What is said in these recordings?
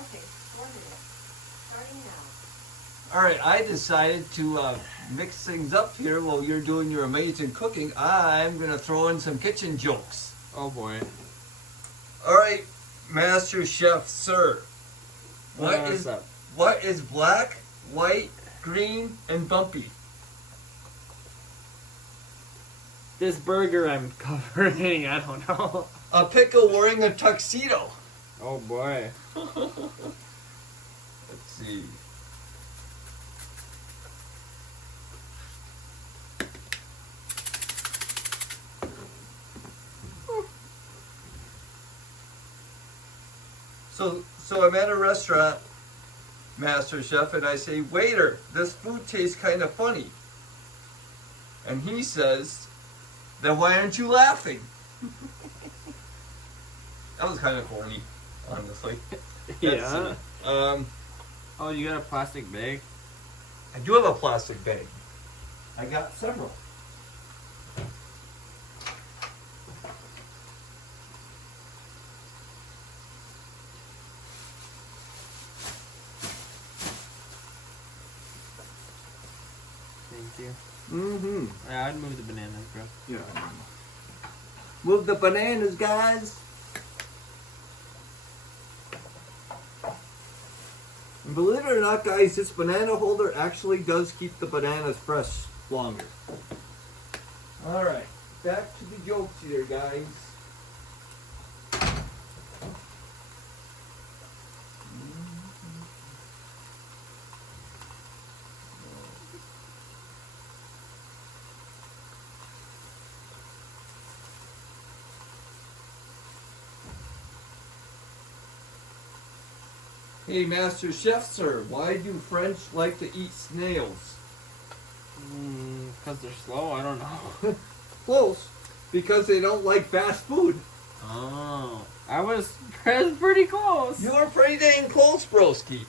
Okay, 4 minutes. Starting now. All right, I decided to mix things up here while you're doing your amazing cooking. I'm gonna throw in some kitchen jokes. Oh boy. All right, Master Chef, sir. What's up? What is black, white, green, and bumpy? This burger I'm covering, I don't know. A pickle wearing a tuxedo. Oh boy. Let's see. So I'm at a restaurant, Master Chef, and I say, waiter, this food tastes kind of funny. And he says, then why aren't you laughing? That was kind of corny, honestly. Yeah. Um, Oh, you got a plastic bag? I do have a plastic bag. I got several. Thank you. Mm-hmm. Yeah, I'd move the bananas, bro. Yeah. Move the bananas, guys. And believe it or not, guys, this banana holder actually does keep the bananas fresh longer. All right, back to the jokes here, guys. Hey, Master Chef, sir, why do French like to eat snails? Because they're slow, I don't know. Close, because they don't like fast food. Oh. I was pretty close. You were pretty dang close, broski.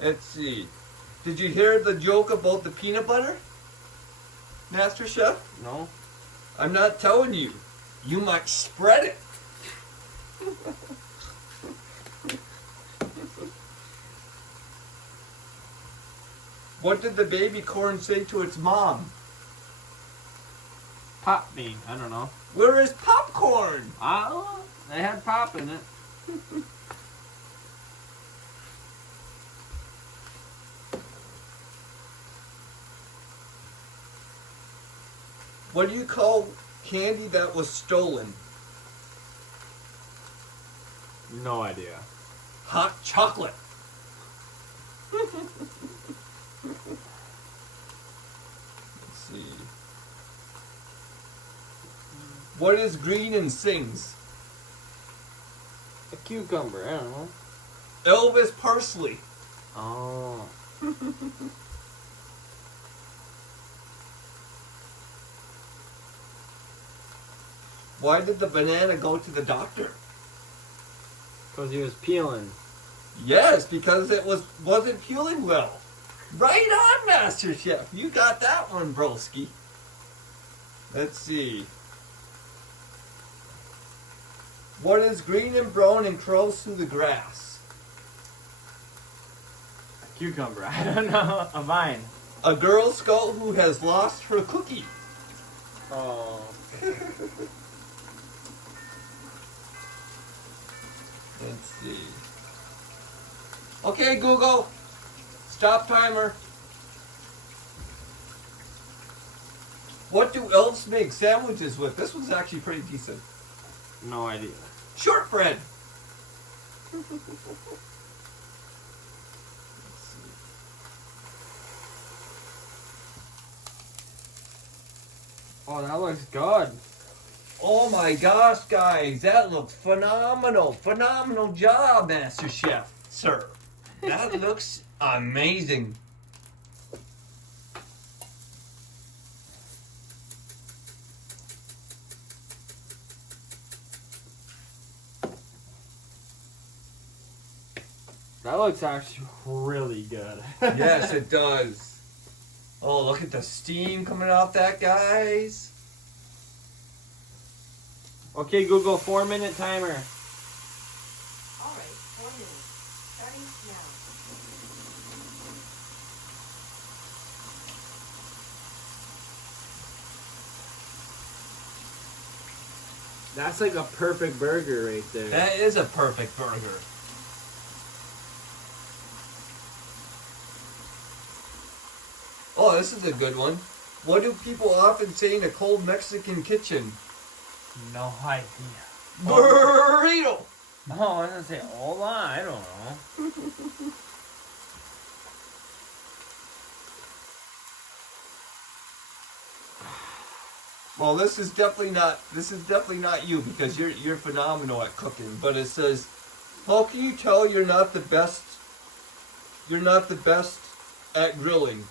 Let's see. Did you hear the joke about the peanut butter, Master Chef? No? I'm not telling you. You might spread it. What did the baby corn say to its mom? Pop me. I don't know. Where is popcorn? Oh, they had pop in it. What do you call candy that was stolen? No idea. Hot chocolate. Let's see. What is green and sings? A cucumber. I don't know. Elvis Parsley. Oh. Why did the banana go to the doctor? Because he was peeling. Yes, because it wasn't peeling well. Right on, Master Chef. You got that one, broski. Let's see. What is green and brown and crawls through the grass? A cucumber. I don't know. A vine. A Girl Scout who has lost her cookie. Oh. Let's see. Okay, Google. Stop timer. What do elves make sandwiches with? This one's actually pretty decent. No idea. Shortbread. Oh, that looks good. Oh my gosh, guys, that looks phenomenal. Phenomenal job, Master Chef, sir. That looks amazing. That looks actually really good. Yes, it does. Oh, look at the steam coming out that, guys. Okay, Google, 4-minute timer. All right. Starting now. That's like a perfect burger right there. That is a perfect burger. Oh, this is a good one. What do people often say in a cold Mexican kitchen? No idea. Burrito! Oh, I was gonna say, hold on, I don't know. Well, this is definitely not you because you're phenomenal at cooking. But it says, how can you tell you're not the best? You're not the best at grilling.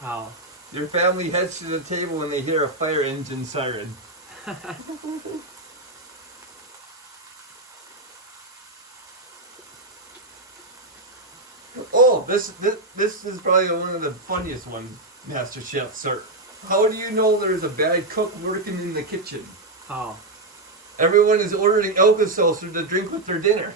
How? Your family heads to the table when they hear a fire engine siren. Oh, this is probably one of the funniest ones, Master Chef, sir. How do you know there's a bad cook working in the kitchen? How? Everyone is ordering Alka-Seltzer to drink with their dinner.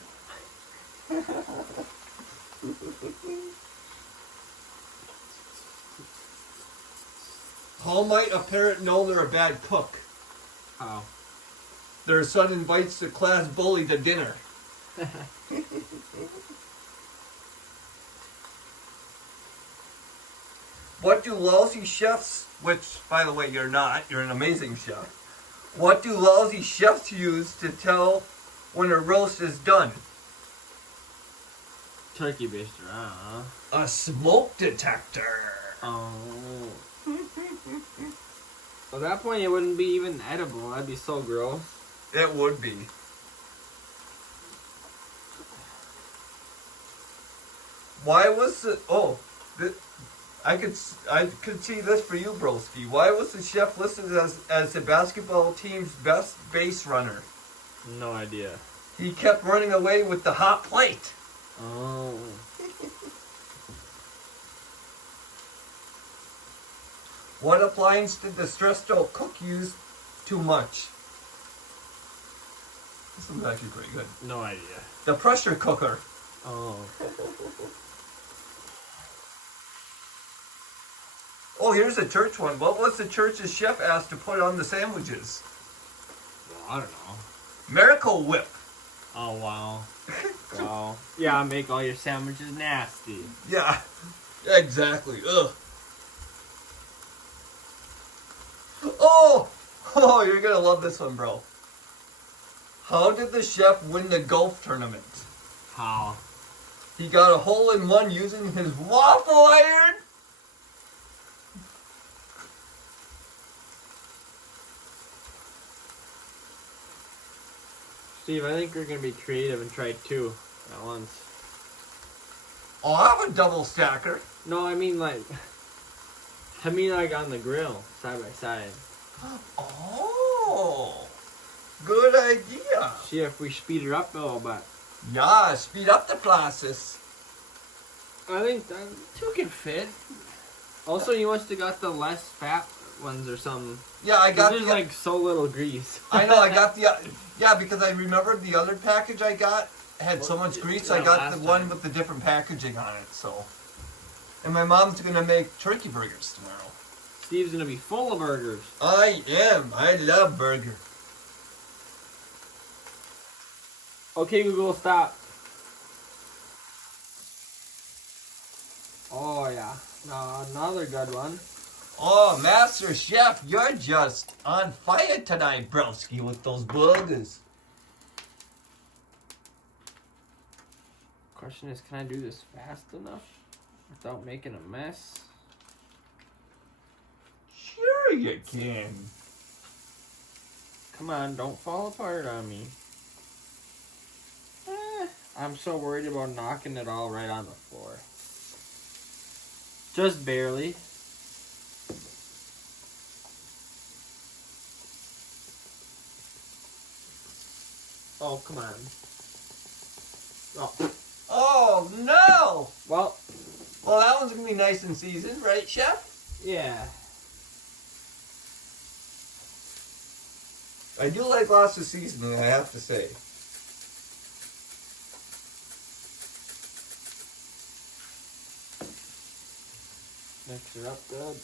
How might a parent know they're a bad cook? How? Their son invites the class bully to dinner. What do lousy chefs, which, by the way, you're not, you're an amazing chef. What do lousy chefs use to tell when a roast is done? Turkey baster, I don't know. A smoke detector. Oh. At that point, it wouldn't be even edible. That'd be so gross. It would be. Why was it? Oh, I could see this for you, broski. Why was the chef listed as the basketball team's best base runner? No idea. He kept running away with the hot plate. Oh. What appliance did the stressed out cook use too much? This one's actually pretty good. No idea. The pressure cooker. Oh. Oh, here's a church one. What was the church's chef asked to put on the sandwiches? Well, I don't know. Miracle Whip. Oh, wow. Wow. Yeah, make all your sandwiches nasty. Yeah, exactly. Ugh. Oh, you're gonna love this one, bro. How did the chef win the golf tournament? How? He got a hole-in-one using his waffle iron. Steve, I think we're gonna be creative and try two at once. Oh, I have a double stacker. No, I mean like on the grill, side by side. Oh, good idea. See if we speed it up a little bit. Yeah, speed up the process. I think that two can fit. Also, you must have got the less fat ones or something. Yeah, I got There's like so little grease. I know, I got the... Yeah, because I remembered the other package I got had so much grease, I got the one with the different packaging on it, so... And my mom's gonna make turkey burgers tomorrow. Steve's gonna be full of burgers. I am. I love burger. Okay, Google, stop. Oh yeah, another good one. Oh, Master Chef, you're just on fire tonight, broski, with those burgers. Question is, can I do this fast enough without making a mess? Sure you can. Come on, don't fall apart on me. I'm so worried about knocking it all right on the floor. Just barely. Oh, come on. Oh. Oh, no! Well, Well, that one's gonna be nice and seasoned, right, Chef? yeah. I do like lots of seasoning, I have to say. Mix her up good.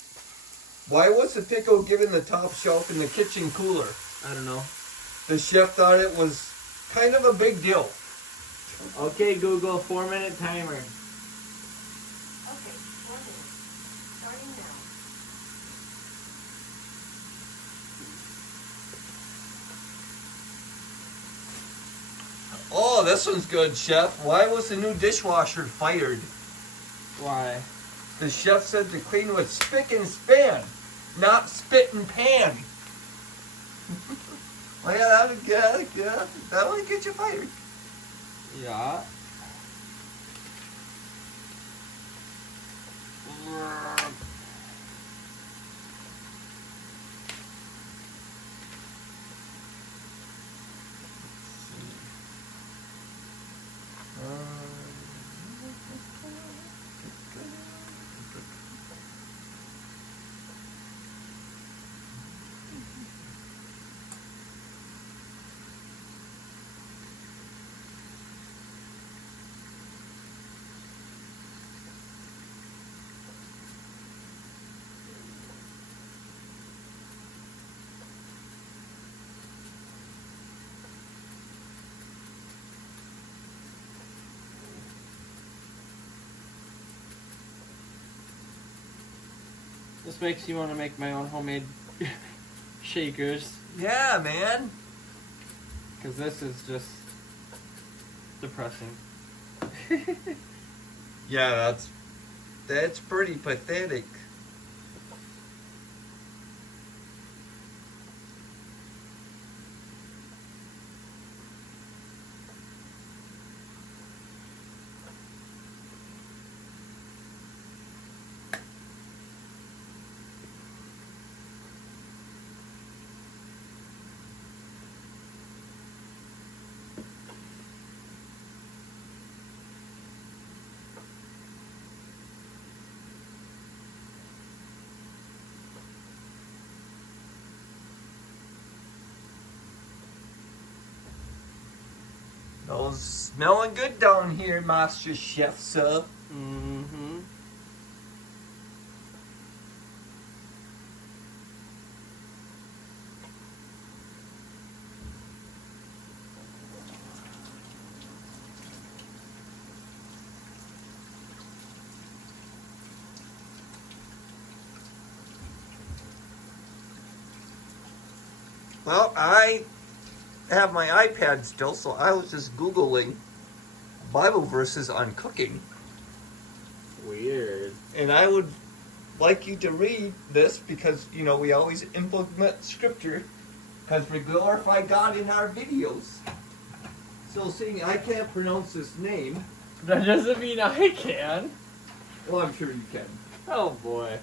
Why was the pickle given the top shelf in the kitchen cooler? I don't know. The chef thought it was kind of a big deal. Okay, Google, 4-minute timer. Okay, 4 minutes. Starting now. Oh, this one's good, chef. Why was the new dishwasher fired? Why? The chef said to clean with spick and span, not spit and pan. Well, yeah, that would get you fired. Yeah. This makes you want to make my own homemade shakers. Yeah, man. Because this is just depressing. Yeah, that's pretty pathetic. Those smelling good down here, Master Chef, sir. Mm-hmm. Well, I have my iPad still, so I was just Googling Bible verses on cooking. Weird. And I would like you to read this because, you know, we always implement scripture because we glorify God in our videos. So, seeing I can't pronounce this name, That doesn't mean I can. well, I'm sure you can. Oh boy.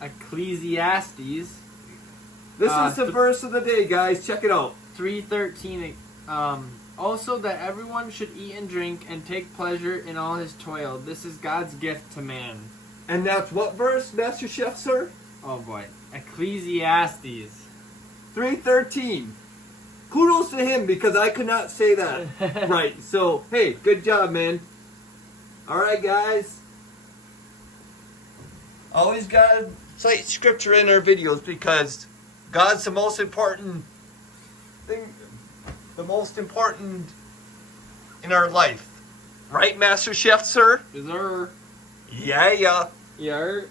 Ecclesiastes This is the verse of the day, guys. Check it out. 3:13. Also that everyone should eat and drink and take pleasure in all his toil. This is God's gift to man. And that's what verse, Master Chef, sir? Oh boy. Ecclesiastes. 3:13. Kudos to him because I could not say that right. So, hey, good job, man. All right, guys. Always gotta cite scripture in our videos because God's the most important thing, the most important in our life. Right, Master Chef, sir? Is there... Yeah. You hurt?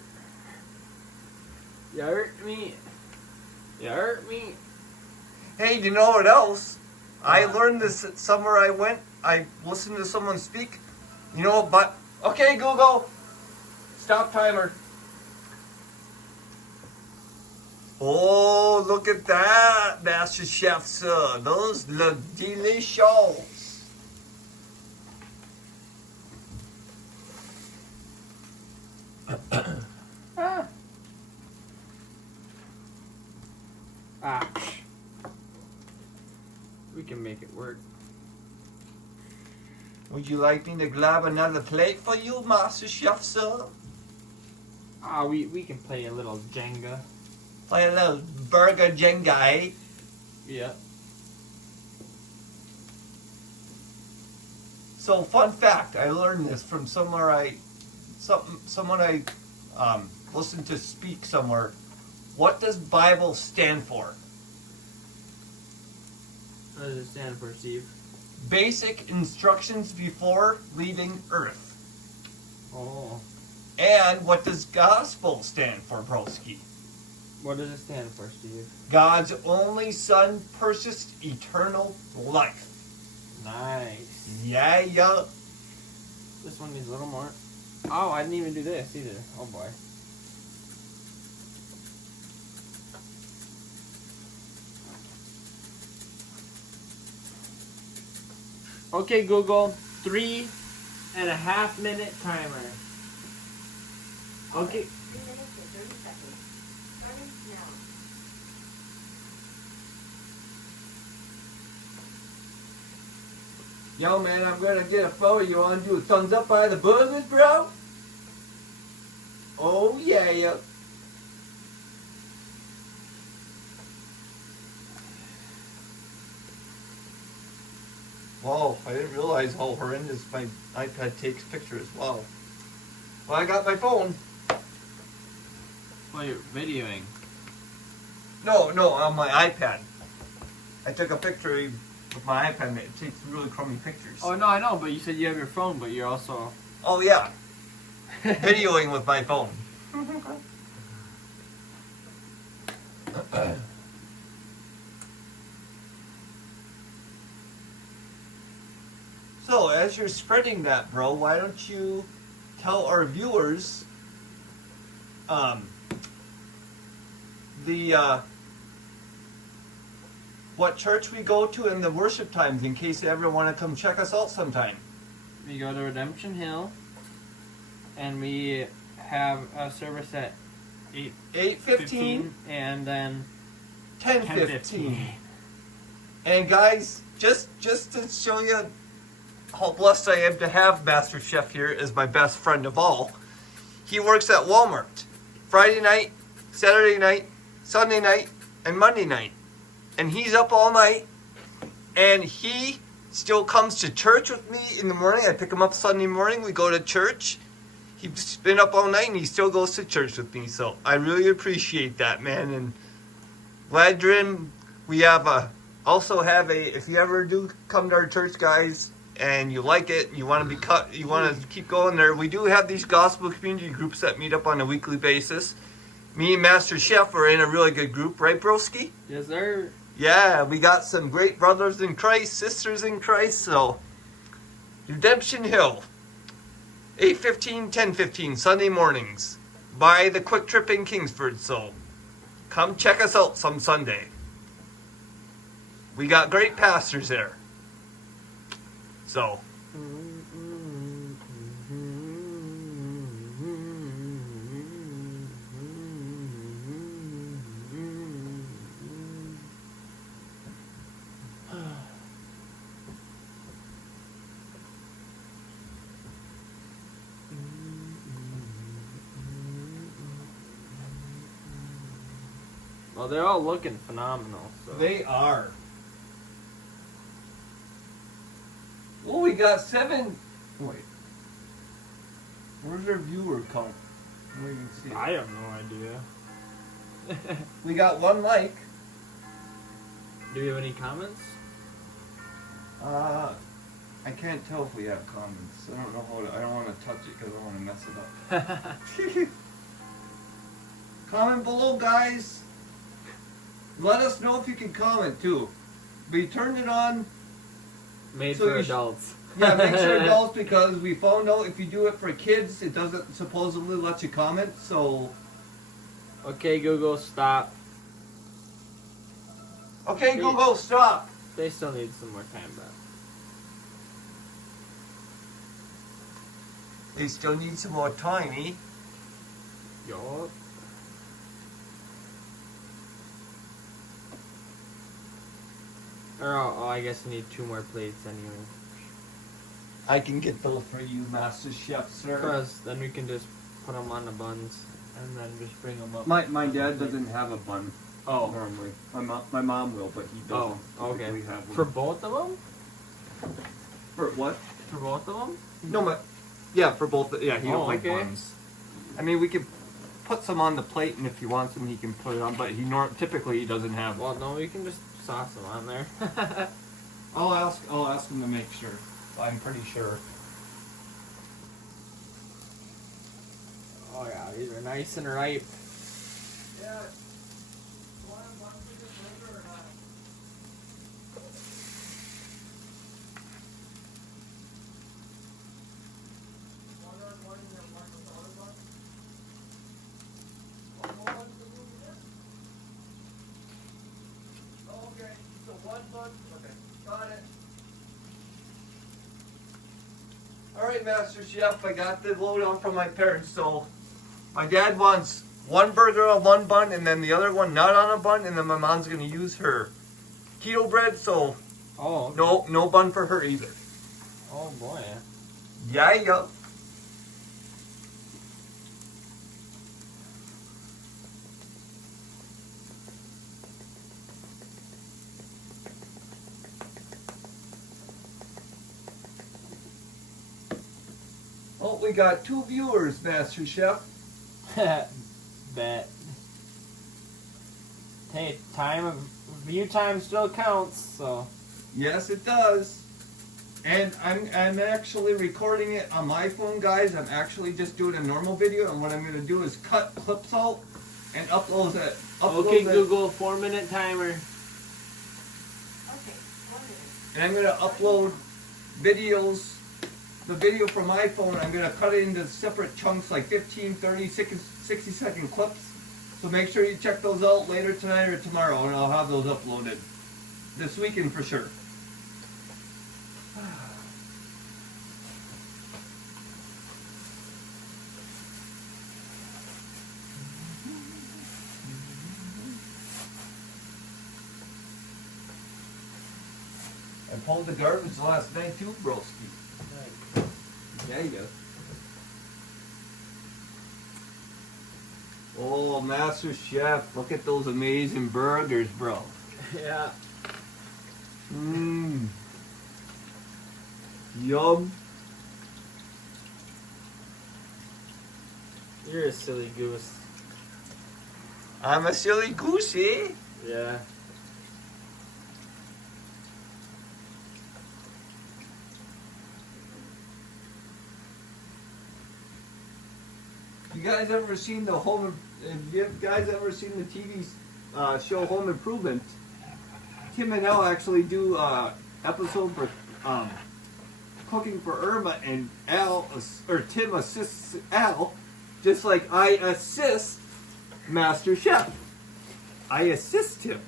You hurt me? You hurt me? Hey, do you know what else? I What? learned this somewhere I went. I listened to someone speak. You know, but... Okay, Google. Stop timer. Oh, look at that, Master Chef, sir. Those look delicious. Ah. Ouch. We can make it work. Would you like me to grab another plate for you, Master Chef, sir? Ah, we can play a little Jenga. Play a little burger Jenga, eh? Yeah. So fun fact, I learned this from someone I listened to speak somewhere. What does Bible stand for? What does it stand for, Steve? Basic instructions before leaving Earth. Oh. And what does gospel stand for, broski? What does it stand for, Steve? God's only Son purchased eternal life. Nice. Yeah. This one needs a little more. Oh, I didn't even do this either. Oh boy. Okay, Google. 3.5 minute timer. Okay. 3 minutes and 30 seconds. Starting now. Yo, man, I'm gonna get a photo. You wanna do a thumbs up by the boogers, bro? Oh, yeah. Whoa, I didn't realize how horrendous my iPad takes pictures. Wow. Well, I got my phone. Well, you're videoing. No, on my iPad. I took a picture with my iPad and it takes really crummy pictures. Oh, no, I know, but you said you have your phone, but you're also... Oh, yeah. Videoing with my phone. So, as you're spreading that, bro, why don't you tell our viewers what church we go to and the worship times in case they ever want to come check us out sometime. We go to Redemption Hill, and we have a service at 8:15, and then 10:15. And guys, just to show you how blessed I am to have Master Chef here as my best friend of all, he works at Walmart Friday night, Saturday night, Sunday night, and Monday night. And he's up all night, and he still comes to church with me in the morning. I pick him up Sunday morning, we go to church. He's been up all night, and he still goes to church with me. So I really appreciate that, man. And glad you're in. We have if you ever do come to our church, guys, and you like it, you want to keep going there, we do have these gospel community groups that meet up on a weekly basis. Me and Master Chef are in a really good group, right, broski? Yes, sir. Yeah, we got some great brothers in Christ, sisters in Christ. So Redemption Hill, 8:15, 10:15 Sunday mornings by the Quick Trip in Kingsford. So come check us out some Sunday. We got great pastors there. So well, they're all looking phenomenal. So. they are. Well, we got 7. Wait. Where's our viewer count? I don't even see it. I have no idea. We got 1 like. Do you have any comments? I can't tell if we have comments. I don't know how to. I don't want to touch it because I want to mess it up. Comment below, guys. Let us know if you can comment too. We turned it on. Made So for you adults. Yeah, make sure adults, because we found out if you do it for kids, it doesn't supposedly let you comment. So, Okay, Google, stop. okay, Google, stop. They still need some more time, but They still need some more time, eh? yo. Oh, I guess you need 2 more plates anyway. I can get those for you, Master Chef, sir. Because then we can just put them on the buns and then just bring them up. My dad doesn't have a bun Oh. normally. My mom will, but he doesn't. Oh, okay. typically have one. For both of them? For what? For both of them? No, yeah, for both. Yeah, he don't like okay. buns. I mean, we could put some on the plate, and if he wants them, he can put it on. But typically he doesn't have. Well, no, we can just sauce them on there. I'll ask him to make sure. I'm pretty sure. Oh yeah, these are nice and ripe. Yeah. Alright, Master Chef, I got the lowdown from my parents. So, my dad wants one burger on one bun and then the other one not on a bun, and then my mom's going to use her keto bread, so Oh. no bun for her either. Oh boy. Yeah. Oh, we got 2 viewers, Master Chef. Bet. Hey, view time still counts, so. Yes, it does. And I'm actually recording it on my phone, guys. I'm actually just doing a normal video, and what I'm going to do is cut clips out and upload it. Okay, Google, 4-minute timer. Okay, 1 minute. And I'm going to upload videos. The video from my phone, I'm going to cut it into separate chunks, like 15, 30, 60-second clips. So make sure you check those out later tonight or tomorrow, and I'll have those uploaded this weekend for sure. I pulled the garbage last night too, broski. Yeah, you go. Oh, Master Chef, look at those amazing burgers, bro. Yeah. Mmm. Yum. You're a silly goose. I'm a silly goose, eh? Yeah. You guys ever seen the have you guys ever seen the TV show Home Improvement? Tim and Elle actually do episode for cooking for Irma, and Tim assists Elle, just like I assist Master Chef. I assist him,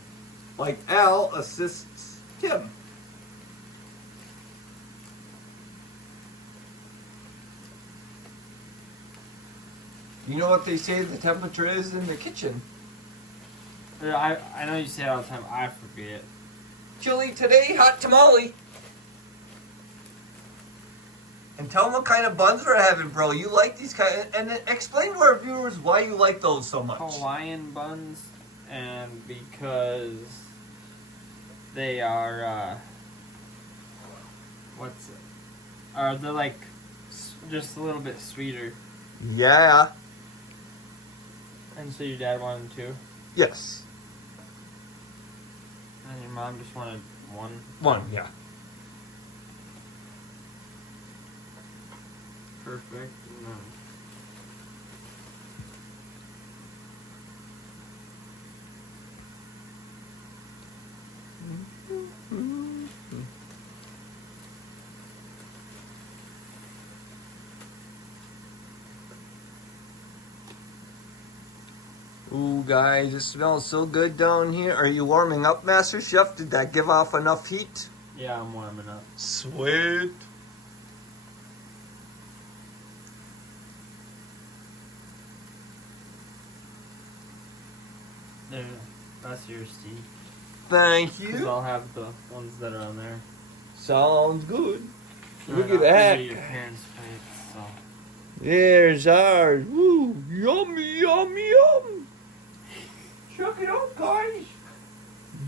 like Elle assists Tim. You know what they say the temperature is in the kitchen? Yeah, I know you say it all the time. I forget. Chili today, hot tamale. And tell them what kind of buns we're having, bro. You like these kind and then explain to our viewers why you like those so much. Hawaiian buns, and because they are, they're like just a little bit sweeter. Yeah. And so your dad wanted two, Yes. and your mom just wanted one. One, yeah. Perfect. And then Ooh, guys, it smells so good down here. Are you warming up, Master Chef? Did that give off enough heat? yeah, I'm warming up. Sweet. There, that's yours, Steve. Thank Because you. I'll have the ones that are on there. Sounds good. Look And at that. these are your parents' plates, so. There's ours. Woo, yummy, yummy, yum. Check it out, guys.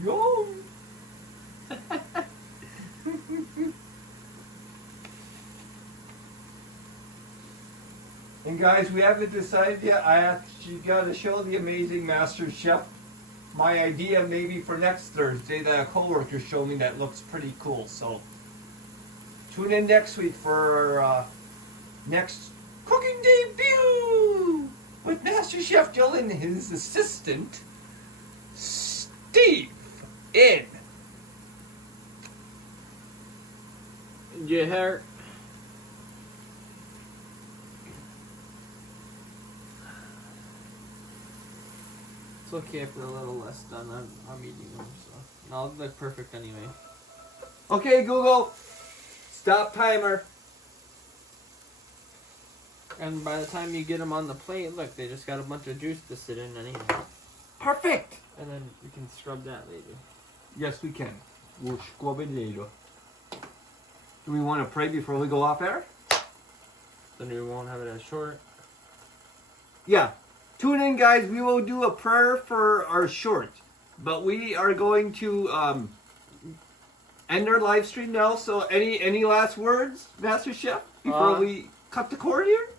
Yum. And guys, we haven't decided yet. I actually got to show the amazing Master Chef my idea maybe for next Thursday that a coworker showed me that looks pretty cool. So tune in next week for our next cooking debut with Master Chef Dylan and his assistant Steve in. You heard? It's okay if we're a little less done. I'm eating them, so no, it'll look perfect anyway. Okay, Google, stop timer. And by the time you get them on the plate, look, they just got a bunch of juice to sit in anyhow. Perfect. And then we can scrub that later. Yes, we can. We'll scrub it later. Do we want to pray before we go off air? Then we won't have it as short. Yeah. Tune in, guys. We will do a prayer for our short. But we are going to end our live stream now. So any last words, Master Chef, before we cut the cord here?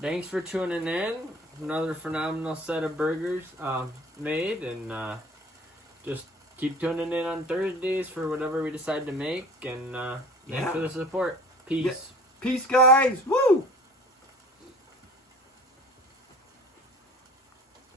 Thanks for tuning in. Another phenomenal set of burgers made, and just keep tuning in on Thursdays for whatever we decide to make. And thanks for the support. Peace. Peace, guys. Woo!